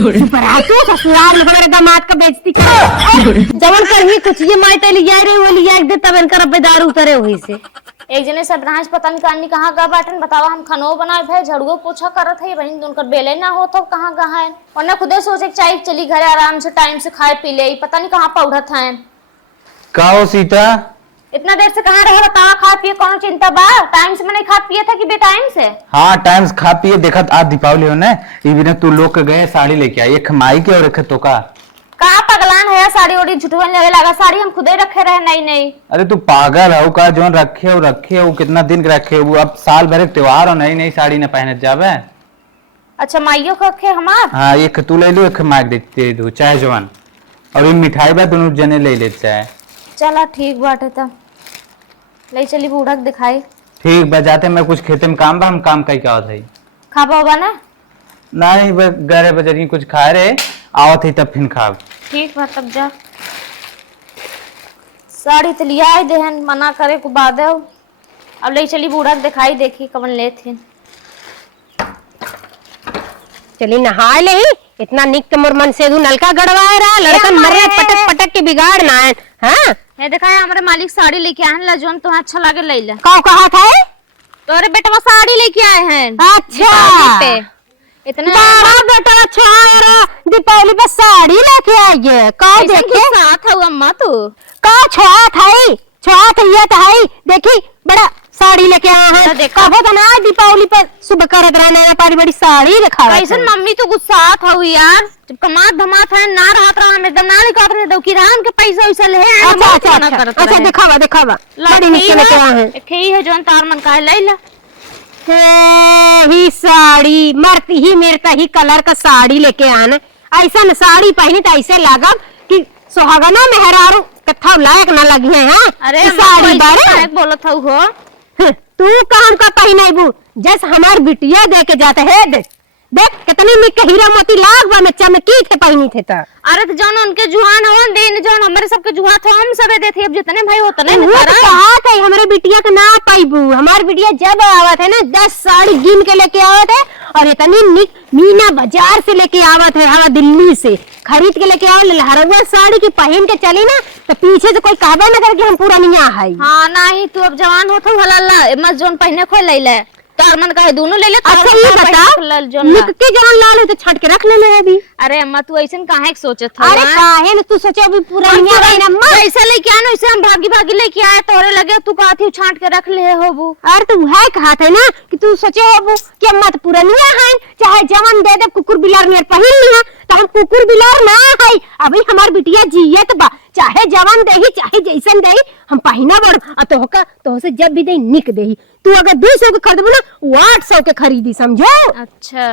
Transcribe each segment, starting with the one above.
पर तू ससुराल में हमारे दामाद का बेइज्जती कर जवन करही कुछ ये मायटे लिया रे वो लिया एक दे तब इनकर बेदार उतरे हुई से एक जने सब राज पता नहीं कानी कहाँ गए बाटन बतावा। हम खानो बनाए भाई झाड़ुओ पोछा करत है बहन उनकर बेले ना हो तो कहाँ है वरना खुदे सोचे चाय चली घरे आराम से टाइम से खाए पी ले पता नहीं कहाँ पौड़त है। का हो सीता इतना देर से कहाँ रहे बतावा। खा पिए कौन चिंता बा टाइम से मैंने खा पिए था कि बेटाइम से। हाँ टाइम से खा पिए देखत आज दीपावली हो ना इवन तू लोग के गए साड़ी लेके आई एक माई के और एक तो का पगलान है साड़ी ओड़ी झुटवन लगे लगा साड़ी हम खुदे रखे रहे नहीं। अरे तू पागल हो का जो रखे हो कितना दिन के रखे हो अब साल भर त्योहार हो नई साड़ी न पहने जावे। अच्छा माइयो को रखे हमार। हाँ एक तू ले लो एक माइक दे दो चाहे जवान और मिठाई बा दोनों जने ले ले चाहे। चला ठीक बाटे तब ले चली बूढ़ा दिखाई। ठीक बा जाते मैं कुछ खेते में काम बा हम काम कई का है खाबा होगा ना नहीं गरे बजरी कुछ खा रहे आवत ही तब फिर खाब। ठीक बा तब जा साड़ी तो लिया है देहन मना करे को बाद अब ले चली बूढ़ा दिखाई देखी कवन ले थे। चली नहा ले इतना निक के मोर मन से नलका गड़वा रहा लड़कन मरे पटक पटक के बिगाड़ ना है। हाँ ये देखा है हमारे मालिक साड़ी लेके आए हैं जोन तुम्हें अच्छा लगे ले ले। कहाँ कहा था तोरे बेटा साड़ी लेके आए हैं। अच्छा इतना बड़ा बेटा अच्छा दीपावली पे साड़ी लेके आई है का देखे साथ है अम्मा तू का छात है छात ये तो है देखी बड़ा साड़ी लेके आया है देखा वो तो ना दीपावली पे सुबह करत रहना पारी बड़ी साड़ी दिखा कैसे मम्मी तो गुस्सात हो यार जब कमात धमात है ना रहत रहा हम एकदम ना दिखात रहे दो किरान के पैसा वैसा ले अच्छा दिखावा बड़ी नीचे लेके आए हैं एक ही है जोन तार मन का ले ले ही साड़ी मरती ही मेरता ही कलर का साड़ी लेके आना ऐसा न साड़ी पहनी तो ऐसे लगा कि सुहागना मेहरारू कथा लायक न लगी है। अरे साड़ी बारे बोलत हो तू काम का पहने बू जैस हमार बिटिया दे के जाते है देख कितनी मिक हीरा मोती लाग बा में चमकी थे पहनी थे तो। अरे तो जान उनके जुहान हो देन जान हमारे सबके जुहा थे हम सबे देते अब जितने भाई होता नहीं वो तो कहा था हमारे बिटिया का ना पाईबू हमार बिटिया जब आवत है ना 10 साड़ी गिन के लेके आवत है और इतनी मीना बाजार से लेके आवत है हवा दिल्ली से खरीद के लेके आवत लहरवा साड़ी की पहन के चली ना तो पीछे से कोई कहबे न करे कि हम पुरानिया है। हाँ नहीं तू अब जवान होता हल्ला मत जोन पहने खोल ले ले तार मन कहे दोनों ले ले। अच्छा ये बता निक के जान लाल है तो छट के रख ले ले अभी। अरे अम्मा तू ऐसन काहे के सोचत हो। अरे काहे न तू सोचे अभी पुरानिया है ना अम्मा ऐसे लेके आनो ऐसे हम भागी भागी लेके आए तोरे लगे तू कहती छांट के रख ले होबू। अरे तू है कहा था ना कि तू सोचे होबू कि अम्मा तो पुरानिया है चाहे जवान दे दे कुकुर बिलार नियर पहन लिया तो हम कुकुर बिलार ना है अभी हमार बिटिया जियत बा चाहे जवान देही चाहे जैसन देही हम पहिना बड़ तो से जब भी दे निक देही तू अगर 200 के खरीदबू ना 800 के खरीदी समझो। अच्छा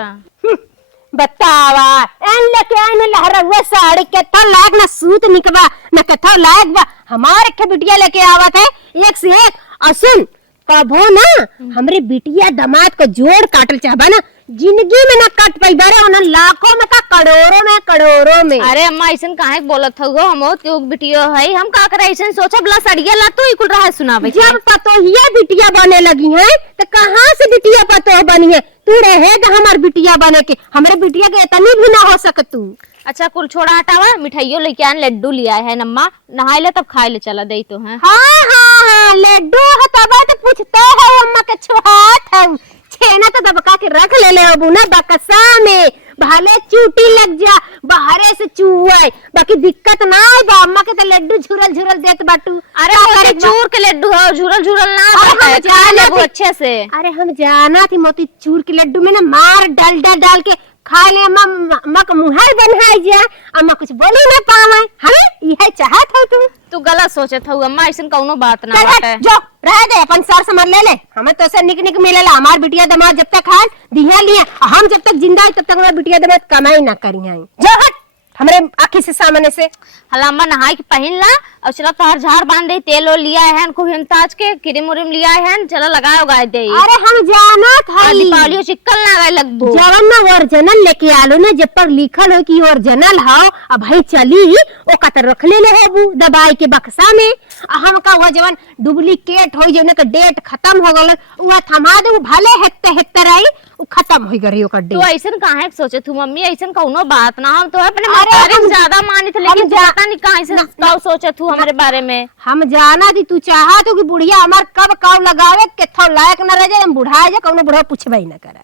बतावा एन लेके आने लहरवा साड़ी कथा लायक ना सूत निकबा ना कथा लायक बा हमारे के बिटिया लेके आवत है एक से एक असुन कभो ना हमरे बिटिया दामाद को जोड़ काटल चाहबा ना जिंदगी में ना काट पाई बारे उन लाखों में का करोड़ों में। अरे अम्मा ऐसन काहे बोलत हो हम तो बिटिया है हम का करे ऐसन सोचा बला सड़िया ला तू इकुल रहा सुनावे जब पतोहिया बिटिया बने लगी है तो कहां से बिटिया पतोह बनी है तू रहेगा हमार बिटिया बने के हमारे बिटिया के इतनी भी ना हो सक तू। अच्छा कुल छोड़ा हटावा मिठाइयों लेके आन लड्डू लिया है नम्मा नहाए ले तब खाए ले चला दे तो है। हाँ लड्डू है तब तो पूछते हो अम्मा के छुहात है छेना तो दबका के रख ले ले अबू ना बक्सा में भले चूटी लग जा बाहरे से चूहे बाकी दिक्कत ना है अम्मा के तो लड्डू झुरल देत बाटू। अरे चूर के लड्डू हो झुरल ना अच्छे से। अरे हम जाना थी मोती चूर के लड्डू में ना मार डाल के खा ले अम्मा का मुहाई बनाई जा अम्मा कुछ बोली ना पावे हमें यह चाहत हो तू गलत सोचत हो अम्मा ऐसन कौनो बात ना बाटे जो रह दे अपन सार समझ ले हमें तो से निक मिलेला हमार बिटिया दामाद जब तक खान दिया लिए हम जब तक जिंदा है तब तक हमार बिटिया दामाद कमाई ना करी है जो हट हमरे आँखी से सामने से। हलामा नहाई के पहन ला और चला तोहर झाड़ बांध दे तेल लिया है खूब हिमताज के क्रीम उरीम लिया है चला लगाओ गाय दे। अरे हम जाना था दीपावली चिक्कल ना गए लगभग जवन ना ओरिजिनल लेके आलो ना जब पर लिखल हो कि ओरिजिनल हाउ अब भाई चली ओ कतर रख ले हेबू दबाई के बक्सा में हम का वो जवन डुप्लीकेट हो जो का डेट खत्म हो गल वो थमा दे भले हेत्ते रही खत्म हो गई ओकर तू डेट। ऐसन काहे सोचे तू मम्मी, ऐसन कौनो बात ना, हम तो अपने अरे महतारी हम- से ज्यादा मानी थे, लेकिन हम तू पता नहीं काहे से ताऊ सोचे तू हमारे बारे में। हम जाना थी तू चाहा तो कि बुढ़िया हमार कब काव लगावे के थो लायक न रह जाए, हम बुढ़ा जाए कौनो बुढ़वा पूछबे ही न करे।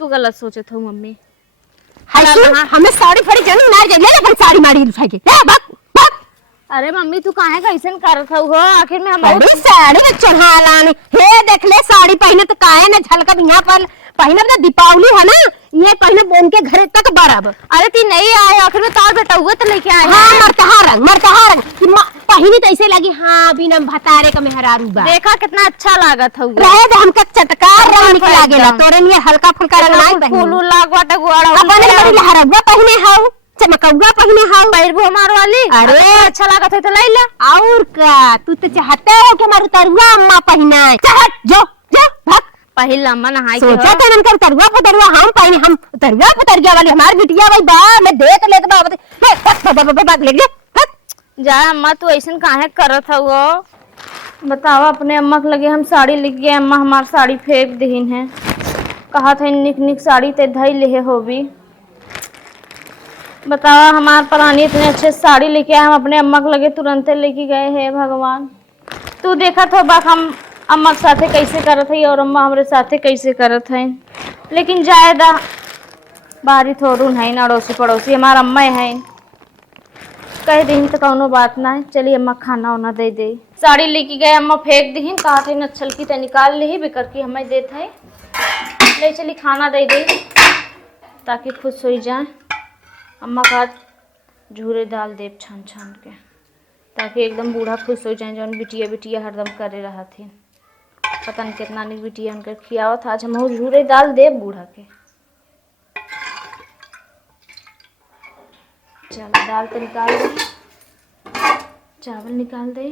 तू गलत सोचे तू मम्मी। हाय सुन, हमें साड़ी फाड़ी जरूर ना जाए, ले ले अपन साड़ी माड़ी उठाई के ले भाग भाग। अरे मम्मी तू काहे कैसन करत हो, आखिर में हम अरे साड़ी में चढ़ा लाने हे देख ले साड़ी पहने तो काहे न झलकब यहाँ पर पहने तो दीपावली है ना, ये पहने बोन के घरे तक बराबर। अरे ती नहीं आए, आखिर में तार बेटा हुआ तो लेके आए हाँ हैं। मरतहा रंग पहनी तो ऐसे लगी हाँ बिना भतारे का मेहरारू बा। देखा कितना अच्छा लागत हो, रहे दे हमका चटकार रंग निकल लागेला, तोरे लिए हल्का फुल्का रंग नहीं पहनी। फूल लागवाटा गुआड़ा अपने बड़ी लहरवा पहने हाउ, चमकौआ पहने हाउ। पैरबो हमार वाली। अरे अच्छा लागत है तो ले ले। और का तू तो चाहते हो कि हमारे तरुआ अम्मा पहनाए, चाहत जो जो भाग। पहिल अम्मा नहाई के सोचा हो। था ननकर तरुआ पुतरुआ हम पहने, हम तरुआ पुतरिया वाली हमार बिटिया भाई बा मैं देख ले तो भाग ले जा अम्मा तू ऐसन काहे करत हो, बतावा अपने अम्मा के लगे हम साड़ी लिख गए, अम्मा हमार साड़ी फेंक दहीन है, कहा था निक निक साड़ी ते धई ले हो भी। बतावा हमार पुरानी इतने अच्छे साड़ी लेके आए, हम अपने अम्मा के लगे तुरंत लेके गए हैं। भगवान तू देखा तो बाक हम अम्मा के साथे कैसे करत है और अम्मा हमारे साथे कैसे करत है, लेकिन जायदा बारी थोड़ू है ना, अड़ोसी पड़ोसी हमार अम्मा है, कह दही तो कौनो बात ना है। चलिए अम्मा खाना वाना दे दे, साड़ी लेके गए अम्मा फेंक दही, कहा थे न छलकी तो निकाल ली बिकर की हमें देते है, ले चली खाना दे दे ताकि खुश हो जाए। अम्मा का झूरे दाल देव छान छान के ताकि एकदम बूढ़ा खुश हो जाए, जौन बिटिया बिटिया हरदम करे रहा थी, पता नहीं कितना नहीं बिटिया उनकर खियावा था, आज हम झूरे दाल देव बूढ़ा के। चलो दाल तो निकाल दे, चावल निकाल दे,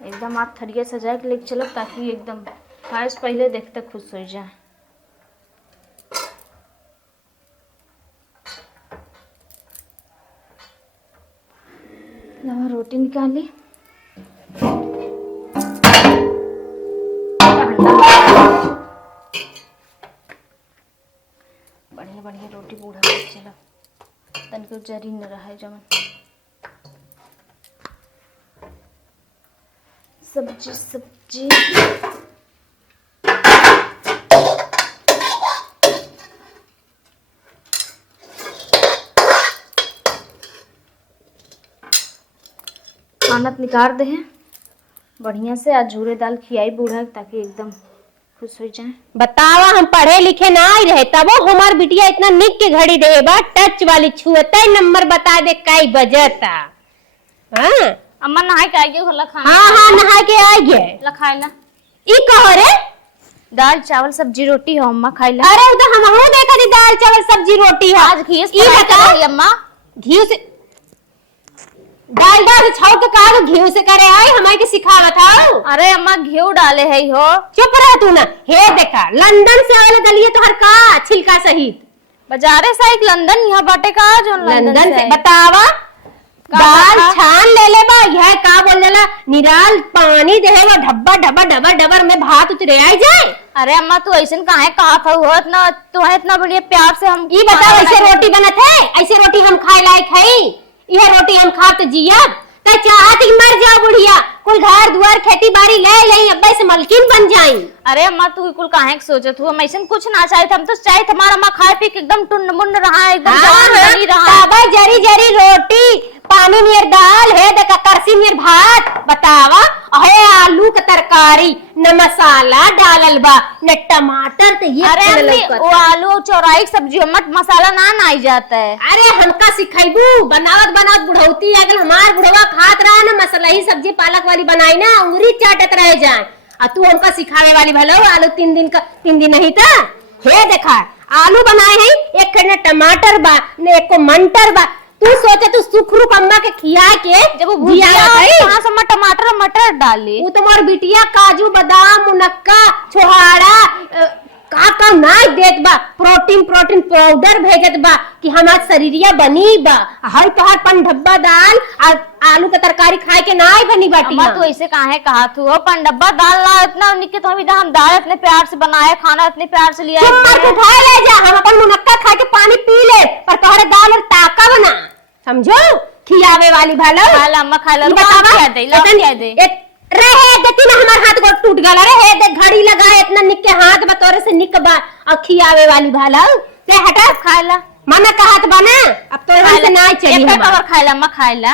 एकदम आप थरिया सजा के लेके चलो ताकि एकदम खाए से पहले देखते खुश हो जाए। लवा रोटी निकाली, बढ़िया बढ़िया रोटी बूढ़ा चलो तनिको जरी न रहा जमन। सब्जी सब्जी खाना निकाल दे हैं बढ़िया से, आज झूरे दाल खियाई बूढ़ा ताकि एकदम खुश हो जाए। बतावा हम पढ़े लिखे ना ही रहे तब हमार बिटिया इतना निक के घड़ी दे बा, टच वाली छुअते नंबर बता दे कई बजता। हाँ अम्मा नहाए के आइए होला खाना। हाँ नहा के आ गए। ला खाए ला, ई कहो रे दाल चावल सब्जी रोटी हो अम्मा खाए ला। अरे तो हम देखा थी दाल चावल सब्जी रोटी है। आज घी से बता रही अम्मा, घी से डालडा से छाव के कहा घी से करे आई हमारे के सिखावत आओ। अरे अम्मा घी डाले है हो। चुप रह तू ना, हे देखा लंदन से आवे दलिए तो हर का छिलका सहित बाजारे से एक लंदन यहाँ बाटे का जो लंदन से बतावा दाल छान ले ले बा, यह का बोल जाला निराल पानी देहेगा ढब्बा ढब्बा डबर डबर में भात उतरे आई जाए। अरे अम्मा तू ऐसे काहे कहा था हो, इतना तुम्हें इतना बढ़िया प्यार से हम ई बताओ ऐसे रोटी बनत है, ऐसे रोटी हम खाए लायक है, यह रोटी हम खा तो जिया तो चाहत कि मर जाओ बुढ़िया, कोई घर दुआर खेती बाड़ी ले ले अब्बे से मलकिन बन जाई। अरे अम्मा तू कुल काहे सोचत हो, हम ऐसे कुछ ना चाहे थे, हम तो चाहे हमारा अम्मा खाए पी के एकदम टुन्न मुन्न रहा है, एकदम जवान रहा। जरी जरी रोटी पानी नियर दाल है देखा करसी नियर भात बतावा, है आलू का तरकारी न मसाला डालल बा न टमाटर तो ये अरे अम्मी वो आलू चौराई सब्जी मत मसाला ना आई जाता है। अरे हमका सिखाइबू बनावत बनावत बुढ़ौती अगर हमार बुढ़वा खात रहा ना मसाला ही सब्जी पालक वाली बनाई ना उंगली चाटत रह जाए, और तू हमका सिखावे वाली भलो आलू 3 दिन नहीं था। हे देखा आलू बनाए हैं, एक खंड टमाटर बा न एक को मंटर बा, तू सोचे तू सुखरू अम्मा के खिया के जब वो भुजिया कहां से टमाटर मटर डाली, वो तुम्हार बिटिया काजू बादाम मुनक्का छोहाड़ा का ना देत बा, प्रोटीन पाउडर भेजत बा कि हमार शरीरिया बनी बा, हर तोहर पन ढब्बा दाल आलू का तरकारी खाए के ना आई बनी बाटी अम्मा तू ऐसे काहे कहा तू अपन डब्बा दाल ला इतना निके तो हम दाल इतने प्यार से बनाए खाना इतने प्यार से लिया तुम मार के उठाए ले जा, हम अपन मुनक्का खा के पानी पी ले, पर तोहरे दाल और ताका बना, समझो खियावे वाली भालो। खाला अम्मा खाला बतावा दे रहे देती ना हमार हाथ गोड़ टूट गला रहे दे घड़ी लगाए इतना निक के हाथ बतौरे से निक बा और खियावे वाली भालो ले हटा खाला माना का हाथ बना अब तो यहाँ से ना चली एक हम कवर खाला अम्मा खाला।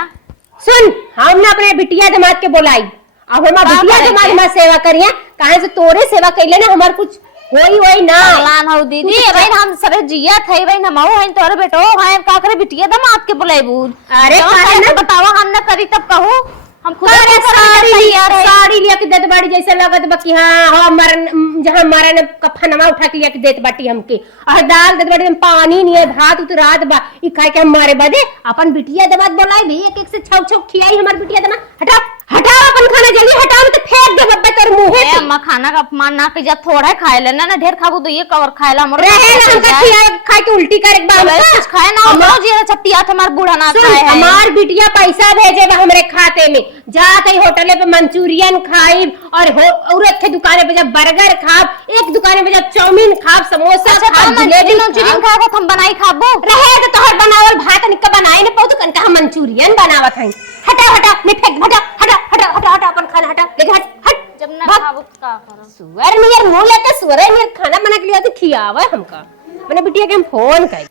सुन हम ना अपने बिटिया दामाद के बोलाई अब हमार बिटिया दामाद में सेवा करिए काहे से तोरे सेवा कइले ना हमार कुछ होई ना लान हो दीदी भाई हम सबे जिया थे भाई हम हो हैं तोरे बेटो भाई का करे बिटिया दामाद के बुलाइबू। अरे काहे ना बतावा हम ना करी तब कहू हम खुद साड़ी लिया के देत बाड़ी जैसे लगत बा कि हां हम मरन जहां मरन कफनमा उठा के लिया के देत बाटी हमके और दाल देत बाड़ी हम पानी नहीं है भात उतरात बा ई खाए के हम मारे बदे अपन बिटिया दामाद बोलाई भी एक एक से छौ छौ खियाई हमर बिटिया दामाद हटा हटाओ अपन खाना जल्दी हटाओ तो फेंक दे बब्बे तेरे मुंह पे। अम्मा खाना का अपमान ना कर जा थोड़ा खाए लेना ना ढेर खाबू तो ये कवर खाएला हमर रहे ना हमका खिया खाए के उल्टी करे बा कुछ खाए ना हमरो जी छतिया हमार बूढ़ा ना खाए है हमार बिटिया पैसा भेजे बा हमरे खाते में जाते होटले पे मंचूरियन खाई और औरत के दुकाने पे जब बर्गर खाब एक दुकाने पे जब चाउमीन खाब समोसा खाब मंचूरियन खाबो हम बनाई खाबो रहे तो तोहर बनावल भात निक बनाई ने पौत कंटा हम मंचूरियन बनावत हई हटा हटा ने फेंक हटा हटा हटा हटा हटा अपन खाना हटा लेके हट हट जब ना खाबो का करो सुअर नियर मुंह लेके सुअर नियर खाना बना के लिया तो खियावे हमका मैंने बिटिया के हम फोन कर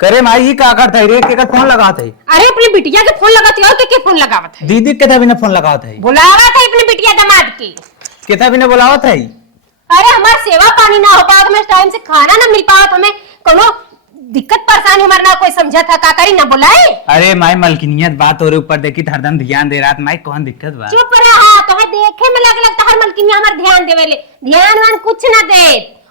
करे माई का करत है रे के फोन लगात है। अरे अपनी बिटिया के फोन लगाती हो के फोन लगावत है दीदी के भी फोन लगावत है बुलावत है अपनी बिटिया दामाद की के भी बुलावत है। अरे हमार सेवा पानी ना हो पावत हमें टाइम से खाना ना मिल पावत हमें कोनो दिक्कत परेशानी हमार ना कोई समझा था का करी ना बुलाए। अरे माई मलकिनियत बात और ऊपर देखी हरदम ध्यान दे रहा माई कौन दिक्कत बा चुप रहा तो है देखे में लग लगता हर मलकिनिया हमार ध्यान देवेले ध्यान वान कुछ ना दे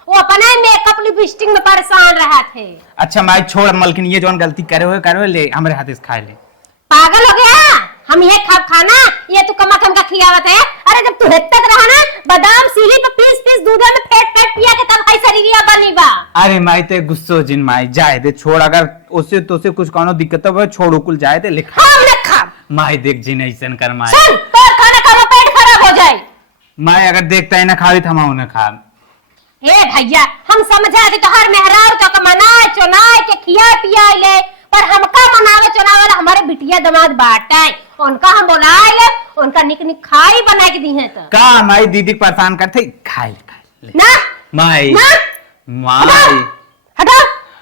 वो अपना मेकअप लिपस्टिक में परेशान रहा थे। अच्छा माई छोड़ मलकिनिया जोन गलती करे हुए ले हमारे हाथ से खाए ले पागल हो गया हम ये खाना ये तू कमा कम का खियावत है। अरे जब तू हेतक रहा ना बादाम सीली पे पीस पीस दूध में फेंट पिया के तब ऐसा रिया बनी बा। अरे माई ते गुस्सो जिन माई जाए दे छोड़ अगर उससे तो से कुछ कोनो दिक्कत हो छोड़ कुल जाए दे लिखा हम न खा माई देख जिन ऐसन कर माई सुन तो खाना खा पेट खराब हो जाए। माई अगर देखता है ना खावी थमाऊ ना खा हे भैया हम समझा दे तो हर मेहरार तो मनाए चुनाए के खिया पिया ले पर हमका मनावे चुनावे हमारे बिटिया दामाद बाटा है उनका हम बुलाए ले उनका निक निक खाई बना के दी है तो का माई दीदी परेशान करते खाए ले ना माई ना माई हटा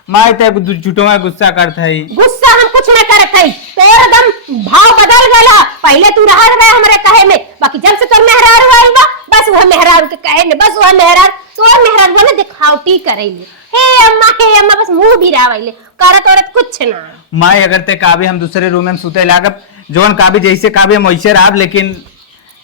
माई ते झूठो में गुस्सा करते है गुस्सा हम कुछ न करत है तेरे दम भाव बदल गला पहले तू रहा रहे हमरे कहे में बाकी जब से तोर मेहरार हुआ बा बस वह मेहरार के कहे ने बस वह मेहरार तो मेहरार बोले दिखावटी करेले हे अम्मा बस मुंह भी रावले करत औरत कुछ ना माई अगर ते काबी हम दूसरे रूम में सुते लागब जोन काबी जैसे काबी हम वैसे राब लेकिन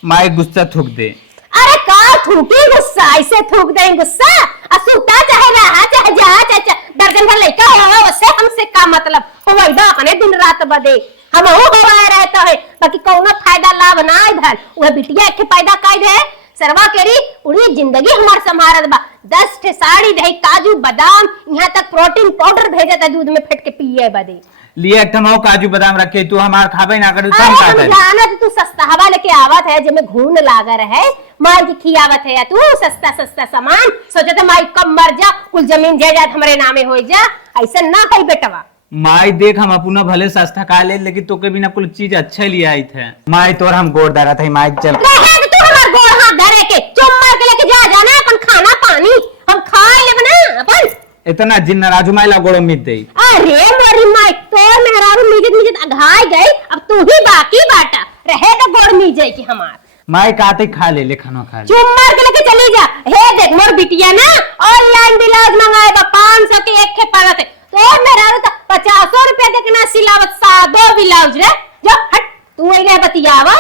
माई गुस्सा थूक दे। अरे का थूकी गुस्सा ऐसे थूक दे गुस्सा असुता चाहे रहा चाहे जा चाहे दर्जन भर लइका हो उससे हमसे का मतलब होइबा अपने दिन रात बदे हम हो होया रहता है बाकी कोनो फायदा लाभ ना भल वह बिटिया के फायदा काई है सरवा केरी पूरी जिंदगी हमार संभारत बा 10 ठे साड़ी दही काजू बादाम यहाँ तक प्रोटीन पाउडर भेजा था दूध में फेंट के पिए बदे लिए एकदम काजू बादाम रखे तू हमार खाबे ना करू तुम अरे का हम करे जानत तू सस्ता हवा लेके आवत है जेमे घून लागर है मार की खियावत है तू सस्ता सस्ता सामान सोचत माई कम मर जा कुल जमीन जायदाद हमरे नामे हो जा ऐसा ना है बेटवा। माई देख हम अपना भले सस्ता खा ले लेकिन तो के बिना कुल चीज अच्छे लिए आई थे माई तोर हम गोड़ दरा थे माई चल रहे तू हमार गोड़ हाथ धरे के चुम मार के लेके जा जाना अपन खाना पानी हम खाए ले बना अपन इतना जिन राजू माई ला गोड़ो मिट दे। अरे मेरी माई तोर मेहरारू मिजत मिजत अघाई गई अब तू ही बाकी बाटा रहे तो गोड़ मिल जाए की हमार माई काते खा ले खाना खा ले चुम मार के लेके चली जा। हे देख मोर बिटिया ना ऑनलाइन ब्लाउज मंगाए बा 500 के एक के पागत तो मेहरारू तो 50 रुपया के ना सिलावत सादो ब्लाउज रे जो हट तू इले बतियावा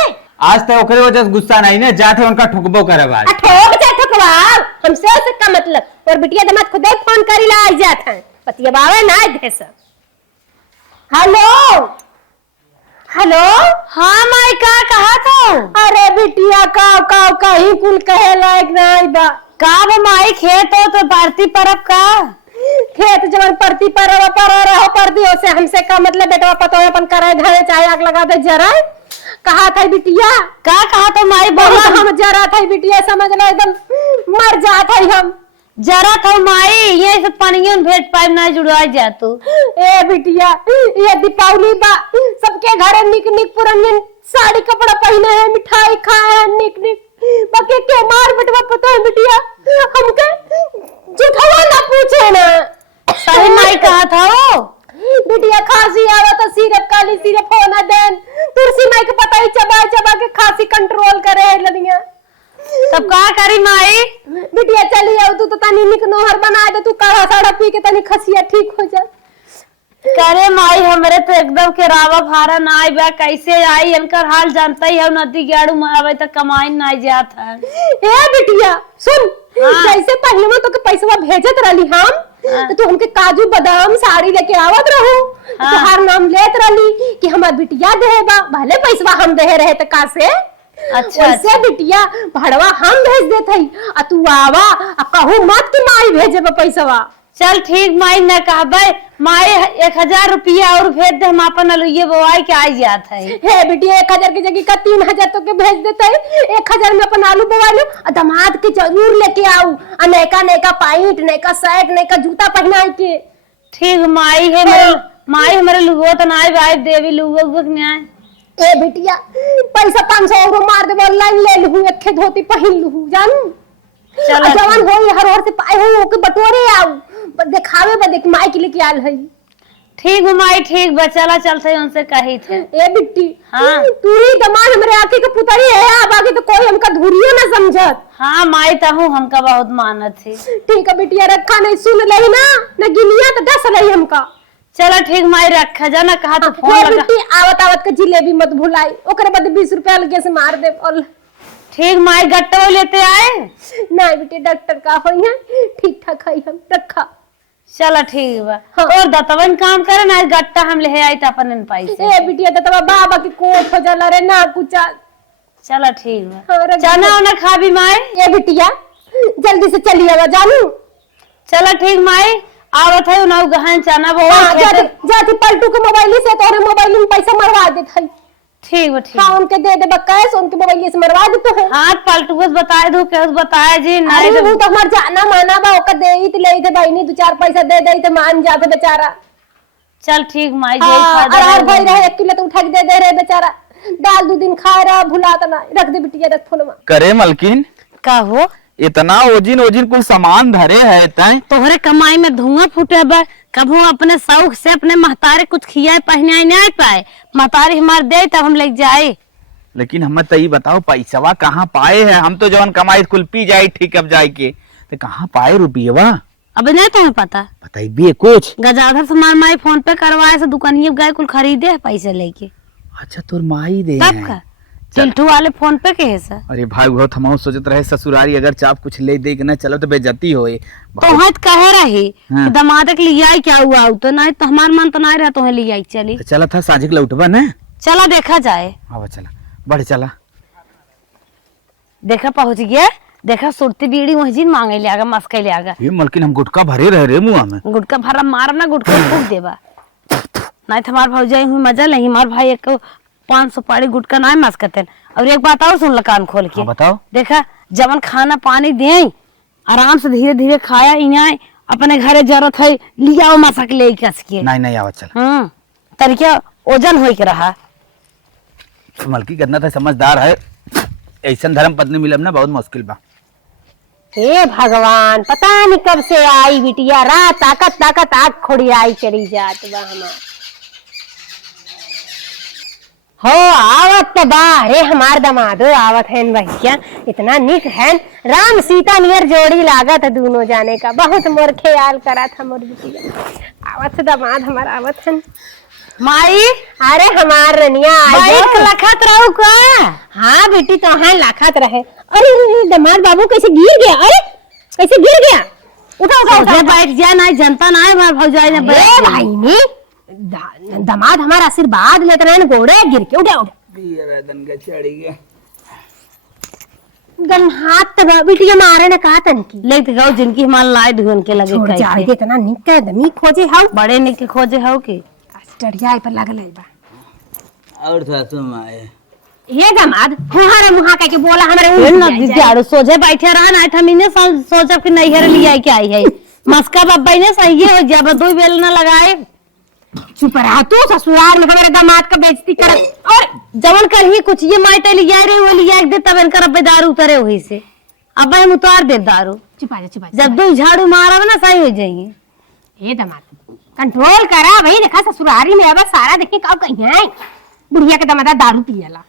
आज तक ओकरे वजह से गुस्सा नहीं ने जाते उनका ठुकबो करे बात ठोक जा ठुकवाओ हमसे उससे का मतलब और बिटिया दामाद खुदे फोन करी ला आ जात है बतियावे ना दे सब। हेलो हेलो हाँ माई का कहा था अरे बिटिया का कहीं कुल कहे लायक नहीं बा का वो माई खेत हो तो भारती परब का खेत जवन परती पर रहो परती से हमसे का मतलब बेटवा पतो अपन करे धरे चाहे आग लगा दे जरा कहा था बिटिया का कहा तो माई बोला बोला हम जरा था बिटिया समझ लो एकदम मर जात है हम जरा तो माई ये सब पानियों में भेंट पाइप ना जुड़वा जा तू। ए बिटिया ये दीपावली बा सबके घरे निक निक पुरानी साड़ी कपड़ा पहने हैं मिठाई खाए हैं निक निक बाकी के मार बेटवा पता है बिटिया हमके झूठवा ना पूछे ना सही माई कहा था वो बिटिया खांसी आवा तो सिरप काली सिरप होना देन तुलसी माई के पता ही चबा चबा के खांसी कंट्रोल करे लड़िया तब का करी माई बिटिया चली आओ तू तो तनी निक नोहर बना दे तू काढ़ा साड़ा पी के तनी खसिया ठीक हो जा करे माई हमरे तो एकदम के रावा भारा ना आई बा कैसे आई इनकर हाल जानता ही है नदी गाड़ू में आवे तो कमाई ना जात है। ए बिटिया सुन जैसे पहले में तो के पैसा भेजत रहली हम तो तू हमके काजू बादाम साड़ी लेके आवत रहू तोहार नाम लेत रहली कि हमार बिटिया देबा भले पैसा हम दे रहे त का से अच्छा वैसे बिटिया भड़वा हम भेज देत हई आ तू आवा आ कहू मत कि माई भेजे पैसा चल ठीक माई न कहबे माई 1000 रुपया और भेज दे हम अपन अलुए बोआई के आई जात है। हे बिटिया 1000 की जगह का 3000 तो के भेज देते 1000 में अपन आलू बोवा लो आ दामाद के जरूर लेके आऊ आ नैका नैका पैंट नैका शर्ट नैका जूता पहनाई के ठीक माई है मेरे माई हमारे लुगो तो ना आई देवी लुगो गुक न्याय ए बिटिया पैसा 500 euro मार दे ऑनलाइन ले लूं एक धोती पहन लूं जानू चल जवान होई हर हर से पाए हो के बटोरे आऊ दिखावे बा देख माई के लिए आल है। ठीक माई ठीक बचला चलते उनसे कही थे ए बिट्टी हाँ तू ही दमाद हमरे आंखें के पुतरी है अब आगे तो कोई हमका धुरियो ना समझत। हाँ माई तहू हमका बहुत मानत थी। ठीक है बिटिया रखा नहीं सुन लही ना गिलिया तो डस लही हमका चलो ठीक माई रखा जाना कहा तो फोन लगा आवत आवत के जिलेबी मत भुलाई ओकरे बाद 20 रुपया लगे से मार दे और ठीक माई गट्टा लेते आए नहीं बेटे डॉक्टर का होई है ठीक ठाक है हम रखा चलो ठीक बा हाँ। और दतवन काम करे ना गट्टा हम ले आई त अपन पैसे ए बिटिया दतवा बाबा की कोट हो जाला रे ना कुछ चलो ठीक बा हाँ, चना उना खा भी माई ए बिटिया जल्दी से चली आवा जानू चलो ठीक माई आवत है उना गहन चना वो हाँ, जाती पलटू के मोबाइल से तोरे मोबाइल में पैसा मरवा देत है ठीक बा ठीक हाँ उनके दे कैश उनके मोबाइल से मरवा देते हैं। हाँ पलटू बस बताए दो के बताया जी नहीं अरे वो तो हमार जाना माना बा ओकर देई त लेई थे बहनी 2-4 पैसा दे देई त मान जाते बेचारा। चल ठीक माई हाँ, जे खा अरे भाई रहे 1 किलो तो उठा के दे रे बेचारा दाल 2 दिन खाए रहा भुला त ना रख दे बिटिया रख फोन में करे मलकिन का हो इतना ओजिन ओजिन कुल सामान धरे है तय तोहरे कमाई में धुआं फूटे बा कभू अपने शौक से अपने महतारे कुछ खियाए पहनाए नहीं पाए महतारी हमारे दे तब हम लेके जाए। लेकिन हमें तो ये बताओ पैसा कहाँ पाए है हम तो जवन कमाई कुल पी जाए ठीक अब जाए के तो कहाँ पाए रुपये अब नहीं तुम्हें पता बताइए कुछ गजाधर सामान माई फोन पे करवाए से दुकानिए गए कुल खरीदे पैसे लेके अच्छा तोर माई दे तब का चिल्टू वाले फोन पे के है सर। अरे भाई बहुत हम सोचत रहे ससुरारी अगर चाप कुछ ले दे के ना चलो तो बेइज्जती होए तो हत कहे रही हाँ। कि दामाद के लिए आई क्या हुआ तो नहीं तो हमार मन तो नहीं रहा तो ले आई चली तो चला था साजिक लौटबा ना चला देखा जाए आवा चला बढ़ चला देखा पहुंच गया देखा सुरती बीड़ी वही मांगे ले आगा मस्के ले आगा ये मलकिन हम गुटका भरे रहे रे मुंह में गुटका भरा मार ना गुटका फूक देबा नहीं तो हमार भौजाई हुई मजा नहीं हमार भाई एक 500 पाड़ी गुटका नहीं मस्कते और एक बात और सुन ल कान खोल के बताओ देखा जवन खाना पानी दे आराम से धीरे धीरे खाया इना अपने घरे जरूरत है लिया मसक ले कस के नहीं आवा चल तरीका ओजन हो के रहा मलकी कितना था समझदार है ऐसा धर्म पत्नी मिलब ना बहुत मुश्किल बा। हे भगवान पता नहीं कब से आई बिटिया रात ताकत ताकत आग खोड़ी आई चली जात बा हमार हो आवत तो बा रे हमार दमादो आवत है भैया इतना निक है राम सीता नियर जोड़ी लागत दोनों जाने का बहुत मोर ख्याल करा था मोर बिटिया आवत दमाद हमार आवत है माई अरे हमार रनिया बाइक लखत रहू का हाँ बेटी तो हाँ लाखत रहे अरे दमाद बाबू कैसे गिर गया अरे कैसे गिर गया उठा उठा उठा बैठ जा नहीं जनता नहीं हमार भौजाई ने भाई ने दमाद हमारा आशीर्वाद लेते रहे गोड़े गिर के उठा उठा गन हाथ तब बिटिया मारे ने कहा तन की ले तो गाओ जिनकी हमार लाए ढूंढ के लगे छोड़ जा कैसे के इतना निक दमी खोजे हाउ बड़े निकल खोजे हो के चढ़िया पर लागल है बा और सासू माए हे दमाद मुहारे मुहा के बोला हमरे फिर ना दिजाड़ो सोझे बैठे रहन आए हम इने सोचब कि नहीं हर लिया के आई है मस्का बब्बा ने सही हो जब दो बेल ना लगाए चुप रहा तू ससुराल में हमारे दामाद का बेइज्जती कर और जवन कर ही कुछ ये माइते लिया रे वो लिया दे तब इनकर अब्बे दारू उतरे वही से अब हम उतार दे दारू चुप आ जा जब दो झाड़ू मारा ना सही हो जाएंगे हे दमाद कंट्रोल करा भाई देखा ससुरारी में अब सारा देखे का कहीं है बुढ़िया के दमादा दारू पियला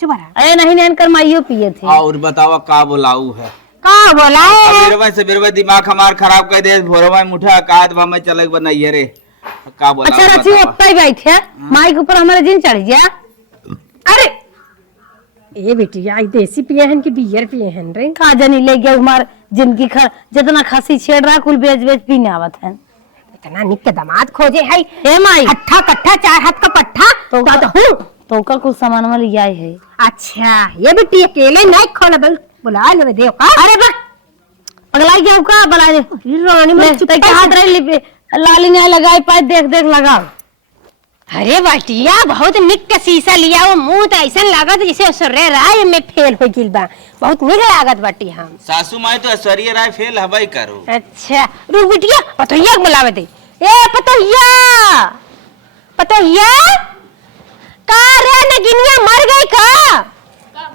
चुप रहा अरे नहीं इनकर माइयो पिए थे और बतावा का बोलाऊ है का बोला अबेरवा से बेरवा दिमाग हमार खराब कर दे भोरवा में मुठा काद भा में चले बनाइए रे का बोला अच्छा रची ओत्ता बैठे माई के ऊपर हमारे जिन चढ़ गया अरे ये बेटिया आई देसी पिए हन की बियर पिए हन रे का जनी ले गया हमार जिनकी जितना खासी छेड़ रहा कुल बेच बेच पीने आवत है इतना निक के दामाद खोजे है ए माई अट्ठा कट्ठा 4 हाथ का पट्ठा तो का तो हूं तो का कुछ सामान वाले आई है अच्छा ये बेटी अकेले नहीं खोला बल बुला ले देव का अरे बक पगलाई गया का बला दे रानी में ते के हाथ रही लाली ने लगाई पाए देख देख लगाओ अरे बेटिया बहुत निक के शीशा लिया वो मुंह तो ऐसा लागत जैसे सुरे राय में फेल हो गिल बा बहुत निक लागत बाटी हम सासू माए तो ऐश्वर्या राय फेल हवाई करो अच्छा रुक बिटिया पतोहिया के बुलावे दे ए पतोहिया का रे नगिनिया मर गई का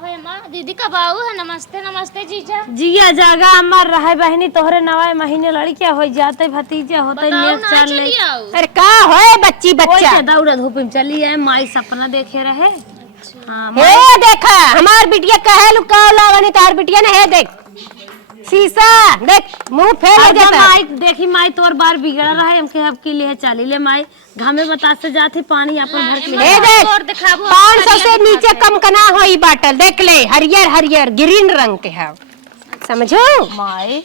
भाई माँ दीदी कब आओ है नमस्ते नमस्ते जीजा जिया जागा अमर रहे बहनी तोहरे नवाए महीने लड़किया हो जाते भतीजा होते बताओ नेक ना चल ले चली आओ अरे का होए बच्ची ओए बच्चा के दौड़ धूप में चली है माई सपना देखे रहे हां हे देखा हमार बिटिया कहे लुका लावनी तार बिटिया ने हे देख शीशा देख मुंह फेल हो जाता माई देखी माई तोर बार बिगड़ रहा है हमके हब के लिए चाली ले माई घामे बतास से जाती पानी अपन भर के हे देख 500 से नीचे कम कना होई बाटल देख ले हरियर हरियर ग्रीन रंग के है समझो माई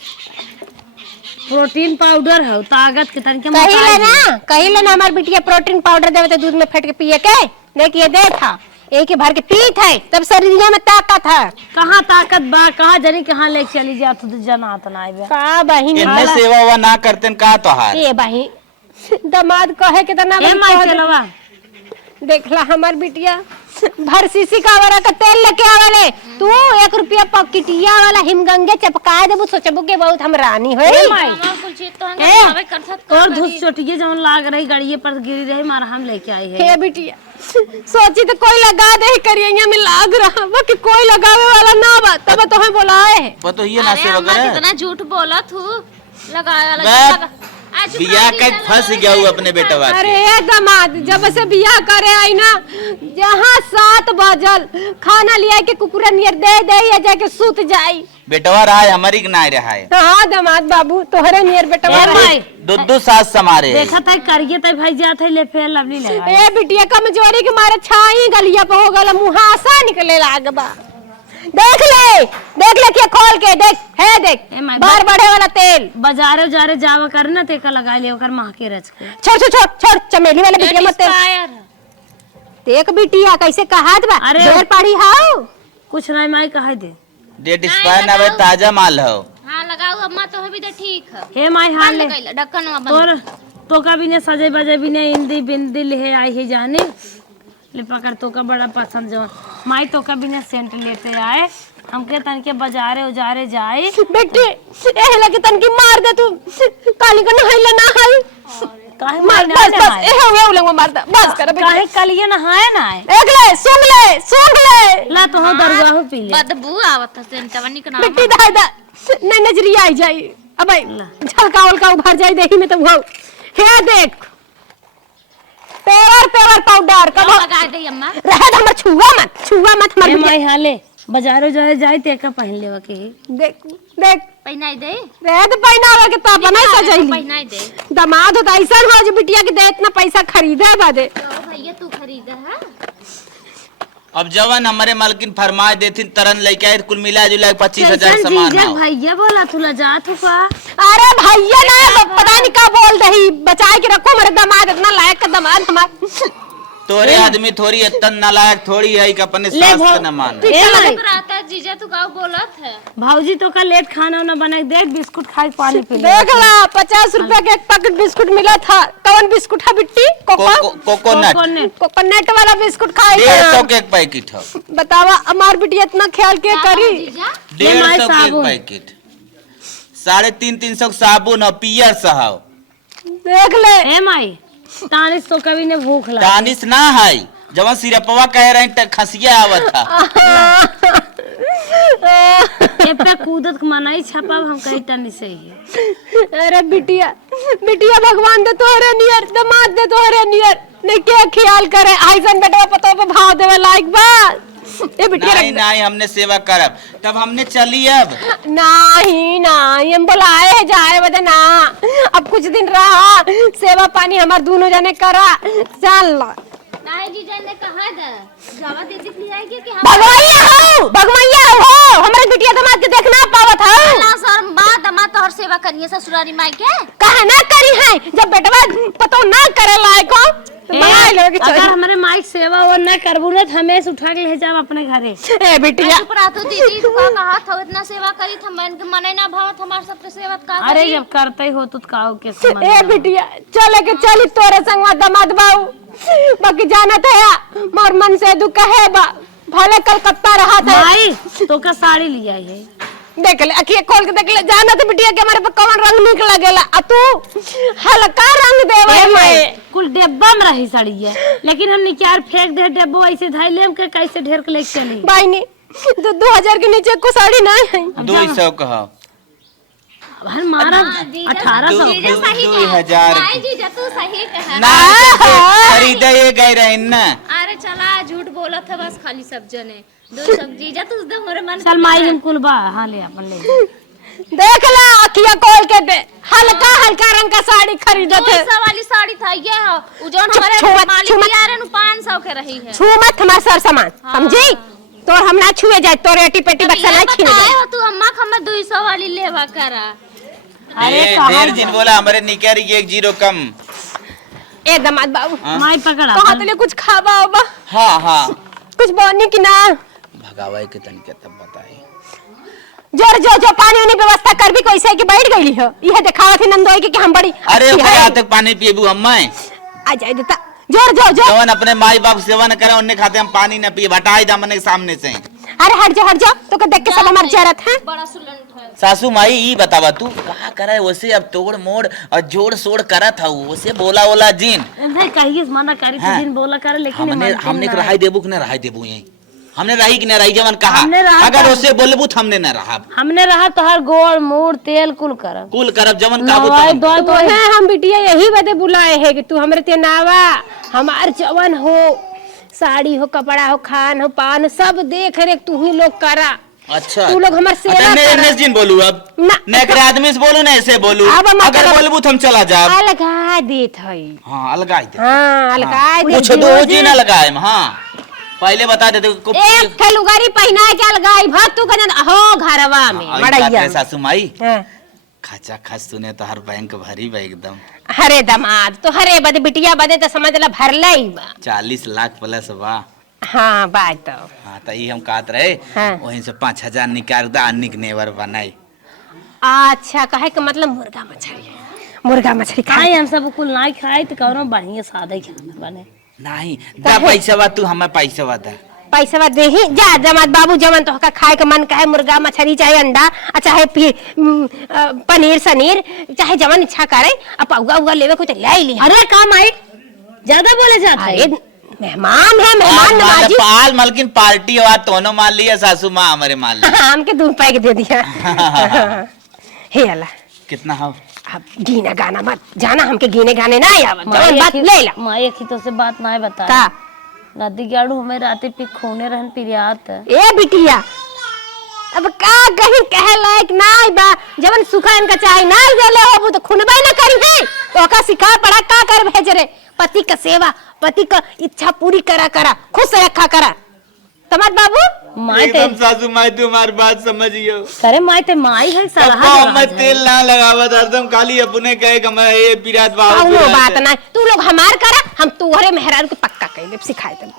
प्रोटीन पाउडर है ताकत के तन के कही ले ना हमार बिटिया प्रोटीन पाउडर देवे तो दूध में फेंट के पिए के देखिए देखा एक ही भर के पीत है तब शरीर में ताकत है कहाँ ताकत बा कहाँ जनी कहाँ ले चली जा तू जना तना आइबे का बहिन इनने सेवा वा ना करते का तोहार ए बहिन दामाद कहे के तना ए माई चलवा देखला हमार बिटिया भर सीसी का वाला का तेल लेके आवले तू 1 रुपया पॉकेटिया वाला हिमगंगे चपका देबू सोचबू के बहुत हम रानी होई तोर धुस चोटिए जवन लाग रही गड़िए पर गिरी रही मार हम लेके आई है हे बिटिया सोची तो कोई लगा दे करिया में लाग रहा वो कि कोई लगावे वाला ना बा तब तो हमें बुलाए पतो ये ना सेवा करे कितना झूठ बोला तू लगाया मैं बिया का फंस गया हूँ अपने बेटवा से। अरे ये दामाद जब से बियाह करे आई ना जहाँ 7 बजल खाना लिया के कुकुरा नियर दे दे या जाके सूत जाई बेटवा रहा है हमारी ना रहा है हाँ दामाद बाबू तोहरे नियर बेटवा दो सास समारे देखा था करिए तो भाई जाते ले फेर लवली लगा ए बिटिया कमजोरी के मारे छाई गलिया पे हो गला मुहासा निकले लागबा देख ले के खोल के देख है देख बार बढ़े वाला तेल बाजारे जारे जावा करना ते का लगा ले ओकर मां के रच के छोड़ चमेली वाले बिटिया मत देख बिटिया कैसे कहात बा अरे ढेर पाड़ी हाउ कुछ नहीं माई कहे दे डेट एक्सपायर ना भाई ताजा माल हो हां लगाओ अम्मा तो भी तो ठीक है हे माई हाल ले ढक्कन तोर तो का भी ने सजे बजे भी ने इंदी बिंदी ले आई है जाने ले पकड़ तो का बड़ा पसंद जो माई तो का भी ने सेंट लेते आए हमके तन के बाजारे उजारे जाए बेटी एहला के तन की मार दे तू काली को नहाइला ना हाई काहे मार मार बस ए हो लंगो मार दे बस कर बेटी काहे कलिए नहाए ना आए देख ले सुन ले ला तो हो दरुआ हो पी ले बदबू आवत है सेंटवा निकना बेटी दा नहीं नजरी आई जाई अब झलका उलका उभर जाई देखी में तो वो हे देख पेवर पाउडर कब लगा दे अम्मा रहे हमर छुआ मत हमर माई हाले बाजारे जाए जाए ते का पहन लेवा के देख पहनाई दे रहे तो पहनावे के तो बनाई सजैली पहनाई दे दामाद होता ऐसा हो जो बिटिया के दे इतना पैसा खरीदे बादे तो भैया तू खरीदे है अब जवन हमारे मालकिन फरमाए देती तरन लेके आए कुल मिला जुला 25,000 सामान आओ भैया बोला तुला जात हो का अरे भैया ना पता नहीं क्या बोल रही बचाए के रखो मेरे दामाद इतना लायक का दामाद हमार तोरे आदमी थोड़ी इतना नालायक थोड़ी है कि अपने सास का न मान। आता जीजा तू का बोलत है भाऊजी तो का लेट खाना ना बना दे, बिस्कुट खाई पानी पी ले। देख ला 50 रुपए का एक पैकेट बिस्कुट मिला था। कौन बिस्कुट है बिट्टी? कोकोनट कोकोनट वाला बिस्कुट खाई 150 के एक पैकेट है। बतावा हमार बिटिया इतना ख्याल के करी। 150 के एक पैकेट, 350 साबुन और पियर साहब। देख ले ए माई तानिस तो कभी ने भूख लगा। तानिस ना है, जब सिरपवा कह रहे हैं खसिया आवत था। ये पे कूदत मनाई छपा हम कहीं टनी से ही। अरे बिटिया बिटिया भगवान दे तोहरे नियर, दामाद दे तोहरे नियर, ने क्या ख्याल करे आइजन बेटा पतो पे भाव देवे लायक बा। ए बिटिया नहीं नहीं हमने सेवा करब तब हमने चली अब। नहीं हम बुलाए है जाए बदे ना, अब कुछ दिन रहा सेवा पानी हमार दोनों जने करा चल। नहीं जीजा ने कहा था जावा दे दिख जाएगी कि हम भगवैया हो हमारे बिटिया दामाद के देखना पावत है ना सर मां दामाद तो हर सेवा करिए ससुरारी माई के कहा ना करी है, जब बेटवा पतो ना करे लायक हो अगर हमारे माई सेवा और ना करबू ना हमें उठा के ले जाओ अपने घरे। ए बिटिया चुप रहा तो दीदी तू का कहा था इतना सेवा करी था मन के मने ना भावत हमार सब के सेवा का। अरे जब करते ही हो तो काओ के समझ। ए बिटिया चले के चली तोरे संग दामाद बाऊ, बाकी जाना था मोर मन से दुख है बा भले कलकत्ता रहा था। माई तो का साड़ी लिया है देख ले अखियां खोल के देख ले, जाना तो बिटिया के हमारे पे कौन रंग निक लगेला आ तू हल्का रंग देवे मैं कुल डिब्बा में रही साड़ी है, लेकिन हमने क्या फेंक दे डिब्बा ऐसे धाई लेम के कैसे ढेर के लेके चली। भाई ने 2000 के नीचे को साड़ी नहीं है। 200 कहा हर मारा 1800 जीजा सही कहा 2000 माई जीजा तू सही कहा ना खरीदे ये गए रहे ना। अरे चला झूठ बोलत है बस खाली सब जने 200 जीजा तू दे हमरे मन चल माई हम कुल बा हां ले अपन ले देख ला अखियां खोल के दे हल्का हल्का रंग का साड़ी खरीदत है। 200 वाली साड़ी था ये है उ जोन हमारे मालिक दिया रे 500 के रही है। छू मत हमार सर सामान समझी, तो हम ना छुए जाए तोरे अटी पेटी बक्सा ना छीने बताए जाए। हो तू अम्मा हम 200 वाली लेवा करा। अरे ढेर जिन बोला हमारे निकर 10 कम। ए दामाद बाबू माई पकड़ा कहां तले कुछ खाबा होबा हाँ कुछ बोनी कि ना भगावे के तनिक तब बताई। जो पानी उनी व्यवस्था कर भी कैसे कि बैठ गईली हो यह दिखावा थी नंदोई के कि हम बड़ी अरे अच्छी है। आज तक पानी पिएबू अम्मा आ जाए देता जोर जवन अपने माई बाप सेवा न करे उन्हें खाते हम पानी न पिए हटाई दामन के सामने से। अरे हट जा तो को देख के सब हमार जरत है। बड़ा सुलंट है सासू माई ई बतावा तू कहा करे वैसे अब तोड़ मोड़ और जोड़ सोड़ करा था वैसे बोला ओला जिन नहीं कहिए मना करी तो दिन बोला करे, लेकिन हमने रहाई देबू कि न रहाई देबू यही हमने रही कि न रही जवन कहा हमने रहा अगर था। वैसे बोलबू तो हमने न रहा हमने रहा तो हर गोड़ मोड़ तेल कुल करब कुल करब जवन काबू नवाई तो दो तो है हम बिटिया यही बदे बुलाए हैं कि तू हमरे ते नावा हमार जवन हो साड़ी हो कपड़ा हो खान हो पान सब देख रेख तू ही लोग करा। अच्छा तू लोग हमार सेवा मैं जिन बोलू अब ना मैं करे आदमी से बोलू ना ऐसे बोलू अब हम अगर मतलब- बोलबू तो हम चला जाब। अलगा देत है। हाँ अलगाई दे हां अलगा दे कुछ दो जी ना लगाए हाँ पहले बता देते को एक थे लुगारी पहना के अलगाई भत तू कने हो घरवा में मड़ैया सासू माई हां खचा खच तूने तो हर बैंक भरी बा एकदम। हरे दामाद तो हरे बदे बिटिया बदे तो समझ ला भरला ही बा 40 लाख प्लस बा। हाँ बात तो हाँ तो ये हम कहत रहे हाँ। वहीं से 5000 निकाल दा अन्निक नेवर बनाई। अच्छा कहे के मतलब मुर्गा मछली खाए खाई हम सब कुल नहीं खाई तो कौनो बढ़िया सादे खाना बने नहीं दा पैसा बा तू हमें पैसा बा दा पैसा देही जा दामाद बाबू जवन तो खाए के मन काहे मुर्गा मछली चाहे अंडा चाहे पनीर सनीर चाहे जवन इच्छा करे अब उगा उगा लेवे को तो ले ली। अरे काम आई ज्यादा बोले जाता है। अरे मेहमान है मेहमान नवाजी पाल मलकिन पार्टी हुआ दोनों मान लिया सासू माँ हमारे मान लिया। हमके 2 पैक दे दिया। हे अल्लाह कितना हो अब गीना गाना मत जाना हमके गीने गाने ना आवत जवन बात ले ला माई एक ही तो से बात नहीं बता का नदी गाड़ू हमें राते पे खोने रहन पिरियात ए बिटिया अब का कहीं कहे लायक नाई बा जवन सुखा इनका चाहे ना जले होबू तो खुनबा ना करी है तो का सिखा पड़ा का कर भेज रे पति का सेवा पति का इच्छा पूरी करा खुश रखा करा तमाद बाबू माई ते एकदम सासू माई तुम्हारी बात समझियो। करे माई ते माई है सलाह मैं तेल ना लगावत हरदम खाली अपने कहे कि मैं ये पिरात बाबू वो बात ना तू लोग हमार करा हम तुम्हारे मेहरारू के पक्का कैले सिखाए दे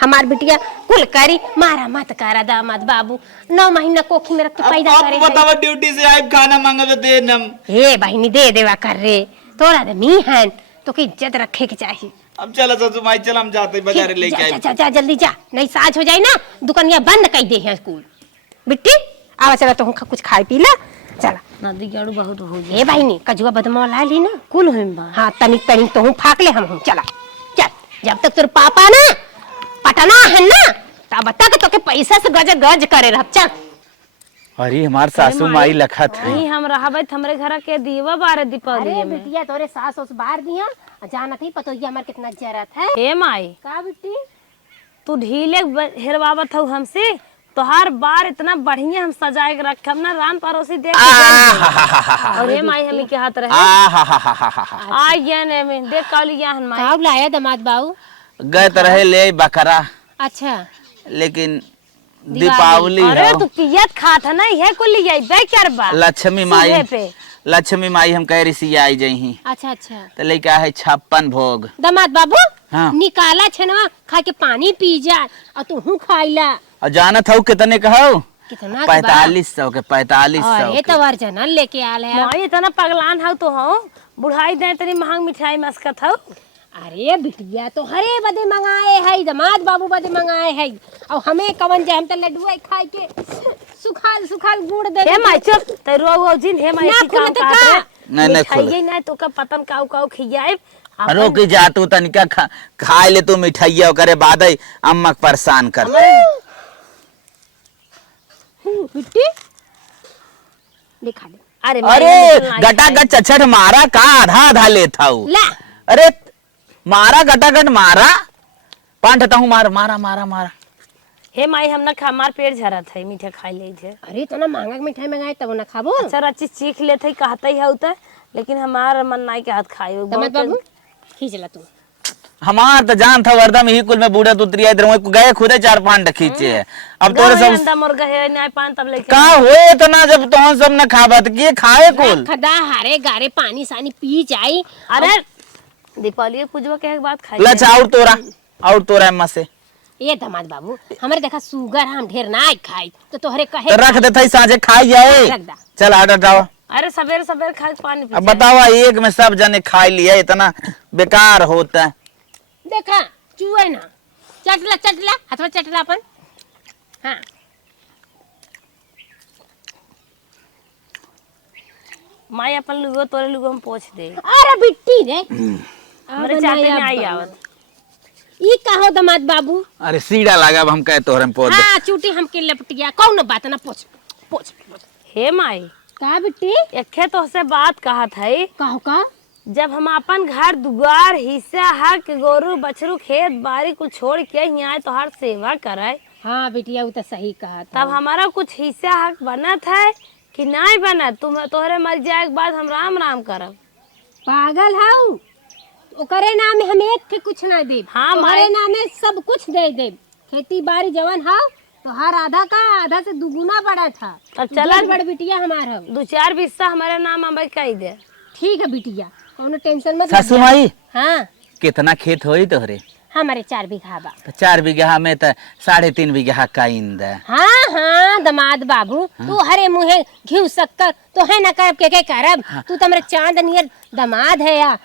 हमार बिटिया कुल करी मारा मत करा दामाद बाबू 9 महीना कोखी में रख के पैदा करे बतावा ड्यूटी से आए खाना मांगे दे नम हे बहनी दे देवा कर रे तोरा दे मी है तो की इज्जत रखे के चाहिए। अब चलो ससु माई चल हम जाते बाजार लेके आए जा, जा जल्दी जा नहीं साज हो जाए ना दुकानिया बंद कर दे है स्कूल बिट्टी आवा चला तो कुछ खाए पी ला चला नदी गाड़ू बहुत हो गई। हे बहनी कजुआ बदमा ला ली ना कुल होइम बा। हाँ तनिक तनिक तो हूँ फाक ले हम चला चल जब तक तेरे पापा ना पटना है ना तब तक तो के पैसा से गज गज करे रह चल। अरे हमार सासू माई लखत है नहीं हम रहबे हमरे घर के दीवा बारे दीपावली अरे में। बिटिया तोरे सास उस बार दिया जानत ही पतोहिया हमार कितना जरूरत है। हे माई का बिट्टी तू ढीले हेरवावत हो हमसे तोहार बार इतना बढ़िया हम सजाए के रखब ना रान पड़ोसी देख के और हे माई हमी के हाथ रहे आ गया ने में देख कालिया हन माई का लाया दामाद बाबू गए तो रहे ले बकरा अच्छा लेकिन दीपावली अरे हो तू पियत खात है ना ये को लिया बे कर बा लक्ष्मी माई सूहे पे। लक्ष्मी माई हम कह रही आई जही अच्छा अच्छा तो लेके है 56 भोग दामाद बाबू हाँ। निकाला छनवा खा के पानी पी जा और तू खाइला और जानत हो कितने कहो कितना के बा? 4500 के 4500 अरे तो वर्जनल लेके आल है माई इतना पगलान हो तो हो बुढ़ाई दे तनी महंग मिठाई मस्कत हो। अरे बिटिया तो हरे बदे मंगाए है दामाद बाबू बदे मंगाए है और हमें कवन जाए हम तो लड्डू खाए के सुखाल सुखाल गुड़ दे हे माई चुप ते रो जिन हे माई ना की काम खुलत का का? नहीं खुल खाइए ना तो का पतन काऊ काऊ खियाए रोकी जा तू तनिका खाए ले तू मिठाइया करे बाद अम्मा के परेशान कर बिट्टी दिखा दे अरे अरे गटागट चचट मारा का आधा आधा लेता हूँ ला अरे मारा गटागट मारा पांठता हूँ मारा मारा मारा मारा हे माई हम ना खा मार पेट झरत है मीठा खाई ले थे। अरे इतना महंगा मिठाई मंगाए तब ना खाबो अच्छा अच्छी चीख लेते कहते ही होता लेकिन हमार मन नाई के हाथ खाए दामाद बाबू खींच ला तू हमार तो जान था वर्दा में ही कुल में बूढ़ा उतरी इधर वहीं गए खुदे 4-5 खींचे है अब तोरे सब अंडा मुर्गा है ना पान तब लेके का हुए तो ना जब तो सब न खाबत के खाए कुल खदा हारे गारे पानी सानी पी जाई अरे दीपावली पूजवा के एक बात खाई लच और तोरा अम्मा से ये दामाद बाबू हमारे देखा सुगर हम ढेर ना खाई तो तोहरे कहे तो रख देते साझे खाई जाए रख दा चल आटा जाओ अरे सवेरे सवेरे खा के पानी पी अब बतावा एक में सब जने खा लिया इतना बेकार होता है देखा चुए ना चटला हाथवा चटला अपन हाँ माई अपन लुगो तोरे लुगो हम पोछ दे अरे बिट्टी रे हमरे चाहते में आई आवत ई कहो दामाद बाबू अरे सीढ़ा लगा अब हम कहे तोहरे में पोत दे। हाँ चूटी हमके लपटिया कौन बात ना पोछ पोछ हे माई का बिट्टी एखे तो से बात कहत है कहो का जब हम अपन घर दुआर हिस्सा हक गोरू बछरू खेत बाड़ी को छोड़ के यहाँ तो हर सेवा करे हाँ बिटिया वो तो सही कहा था तब हमारा कुछ हिस्सा हक बनत है कि नहीं बनत तुम तोहरे मर जाए के बाद हम राम राम करब पागल हाउ ओकरे नाम में हम एक के कुछ ना दे हाँ, हमारे नाम में सब कुछ दे दे खेती बाड़ी जवन हाउ तो हर आधा का आधा से दुगुना बड़ा था तब चला बड़ बिटिया हमारा 2-4 बिस्सा हमारे नाम अब कह दे ठीक है बिटिया कौनो टेंशन मत सासू माई हाँ कितना खेत होई तोहरे हमारे 4 बीघा बा तो 4 बीघा में तो 3.5 बीघा का इंद है हाँ हाँ दामाद बाबू तू हरे मुहे घी शक्कर तो है ना करब के करब तू तो हमारे चांद नियर दामाद है या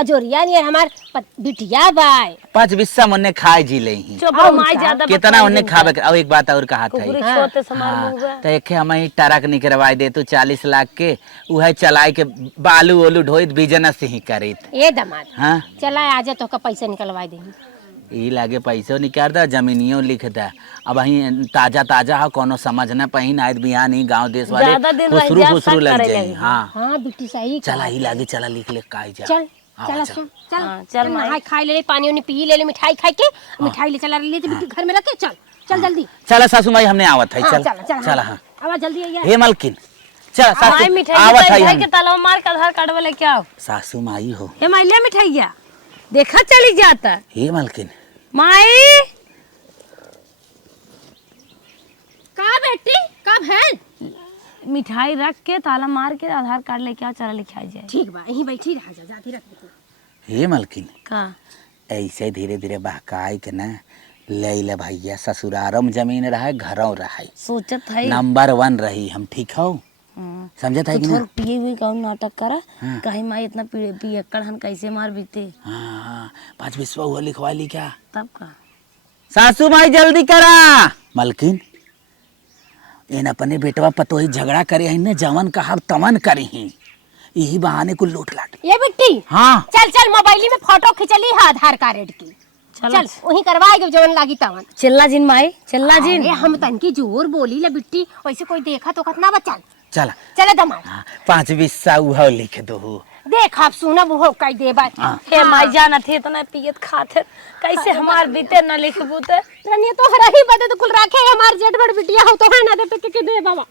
अजोरिया नियर हमार बिटिया बाय 5 बिस्सा मन्ने खाए जी ले ही चुप माई ज्यादा कितना उन्हें खावे और एक बात और कहा था कुकुरी छोटे समार मुंगा तो एक हम ही टरक निकलवाई दे तू 40 लाख के उहे चलाई के बालू ओलू ढोइत बिजनेस ही करित ए दामाद हाँ चला आजा तो का पैसा निकलवा देंगे ई लागे पैसो निकाल दा जमीनियों लिख दा अब अही ताजा ताजा हा कोनो समझ न पहिन आयत बिहान ही गांव देश वाले ज्यादा दिन रह जा, खुसरू सब लग करे जाए लगी। हाँ हाँ बिट्टी सही चला ही लागे चला लिख ले काई जा चल हाँ, चल चल। चल चल हाँ, चल माई। नहाई खाई ले पानी उनी पी ले मिठाई खाई के मिठाई ले चला ले बिट्टी घर में रख के चल चल जल्दी चला सासू माई हमने आवत है हाँ, चल चल चल चला हाँ आवा जल्दी आइए हे मलकिन चल माई सासू मिठाई आवत है के हम तालाब मार के आधार कार्ड वाले क्या हो सासू माई हो हे माई ले मिठाइया देखा चली जाता हे मलकिन माई का बेटी कब है मिठाई रख के ताला मार के आधार कार्ड लेके आ चला लिखाई जाए ठीक बा यहीं बैठी रह जा जाती रख दे हे मलकिन का ऐसे धीरे धीरे बहकाई के ना ले ले भैया, ससुरारम जमीन रहे घरों रहे, सोचत है नंबर 1 रही हम, ठीक हो? समझत है कि थोड़ा ना? पिए हुए कौन नाटक करा हाँ। कहीं माई इतना पियक्कड़ हन कैसे मार बीते हाँ 5 बिस्वा हुआ लिखवा ली क्या? तब का सासू माई जल्दी करा। मलकिन इन अपने बेटवा पतोही झगड़ा करे हैं ना, जवन कहा तवन करी हैं, यही बहाने को लूट लाट। ये बिट्टी हाँ चल चल मोबाइल में फोटो खिंचली है आधार कार्ड की। चल वही करवाएगे जवन लागी तवन। चलना जिन माई चलना जिन अरे हम तनकी जोर बोली ले बिट्टी, वैसे कोई देखा तो कितना बचल। चला चले दमाद। हाँ, 5 बिस्सा हुआ लिख दो। देख आप सुना वो कई दे बात। हे माई जाना थे इतना पियत खाते कैसे हमार बीते न लिखबू ते रनिया तो हरा ही बदे तो कुल रखे हमार जेठ बड़ बिटिया हो तो है ना दे के दे बाबा।